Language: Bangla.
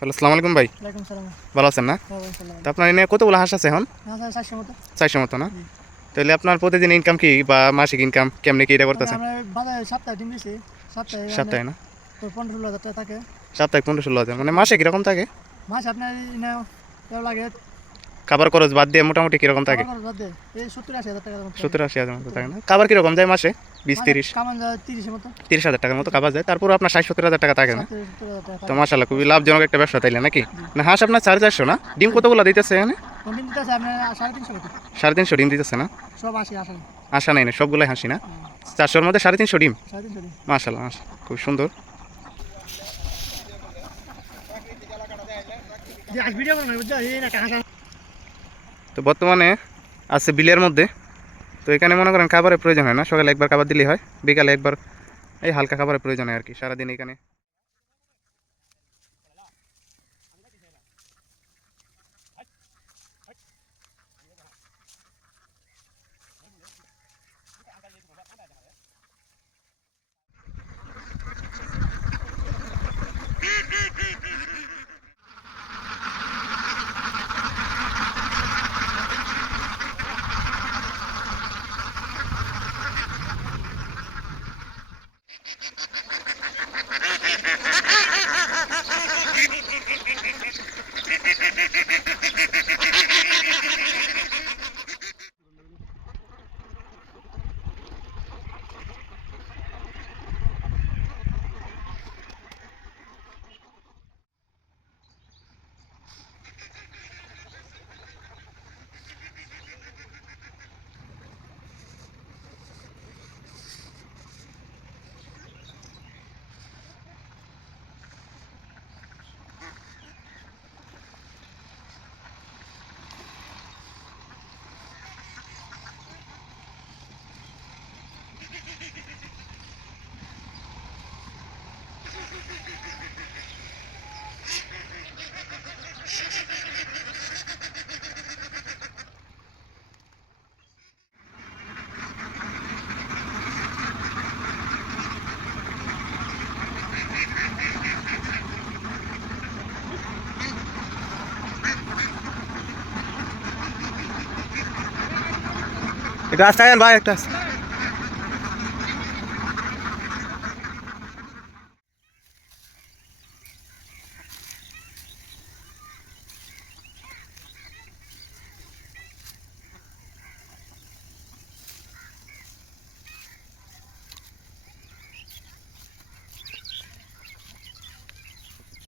হ্যালো, আসসালামু আলাইকুম ভাই। ওয়ালাইকুম সালাম। ভালো আছেন না? হ্যাঁ ভাই সালাম। তো আপনার এনে কতগুলো হাঁস আছে এখন? হ্যাঁ স্যার 400 মতো। 400 মতো না? জি। তাহলে আপনার প্রতিদিন ইনকাম কি বা মাসিক ইনকাম কেমনে কি এটা মানে করতেছেন? আমরা বাজারে সপ্তাহে ডিম বেচি। সপ্তাহে মানে সপ্তাহে না? তোর 15-16 হাজার টাকা থাকে। সপ্তাহে 15-16 হাজার, মানে মাসে কিরকম থাকে? মাস আপনার তেও লাগে খাবার খরচ বাদ দিয়ে মোটামুটি কিরকম থাকে? খাবার খরচ বাদ দিয়ে এই 70-80 হাজার টাকার মতো থাকে। 70-80 হাজার মতো থাকে না? খাবার কিরকম যায় মাসে? মাসে 20-30? কামান যায় 30 এর মতো। 30 হাজার টাকার মতো খাবার যায়, তারপর আপনার 60-70 হাজার টাকা থাকে না? 70-70 হাজার টাকা তো থাকে। মাশাআল্লাহ, খুবই লাভজনক একটা ব্যবসা তাইলে নাকি? জি। না, হাঁস আপনার 450 না? ডিম কতগুলো দিতেছে এখানে? কোনদিন দিতেছে আপনার 350 মতো। 350 ডিম দিতেছে না? সব আসে। আশা নাই না, সবগুলাই হাসি না? 400-র মধ্যে 350 ডিম? 350 দিন। মাশাআল্লাহ, মাশাআল্লাহ, খুব সুন্দর। যে আজ ভিডিও বানাই বুঝছো এই না কাঁচা। তো বর্তমানে আছে বিলের মধ্যে। তো এখানে মনে করেন খাবারের প্রয়োজন হয় না, সকালে একবার খাবার দিলেই হয়, বিকালে একবার এই হালকা খাবারের প্রয়োজন হয় আর কি সারাদিন এখানে। এটা আস্তে ভাই, একটা